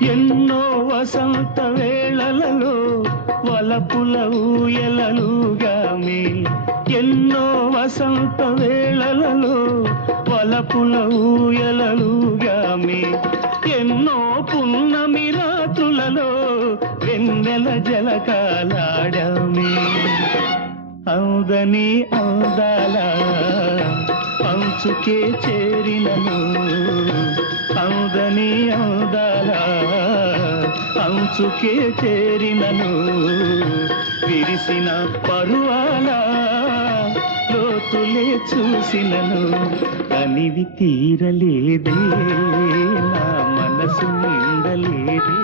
ఎన్నో వసంత వేళలలో వలపుల ఊయలలుగామి, ఎన్నో వసంత వేళలలో వలపుల ఊయలలుగామి, ఎన్నో పున్నమి రాత్రులలో వెన్నెల జలకాలాడామి. అందని అందాల అంచుకే చేరినను, అందని అందాల అంచుకే చేరినను, విరిసిన పరువాల లోతులే చూసినను, అనివి తీరలేదే నా మనసు నిండలేదే.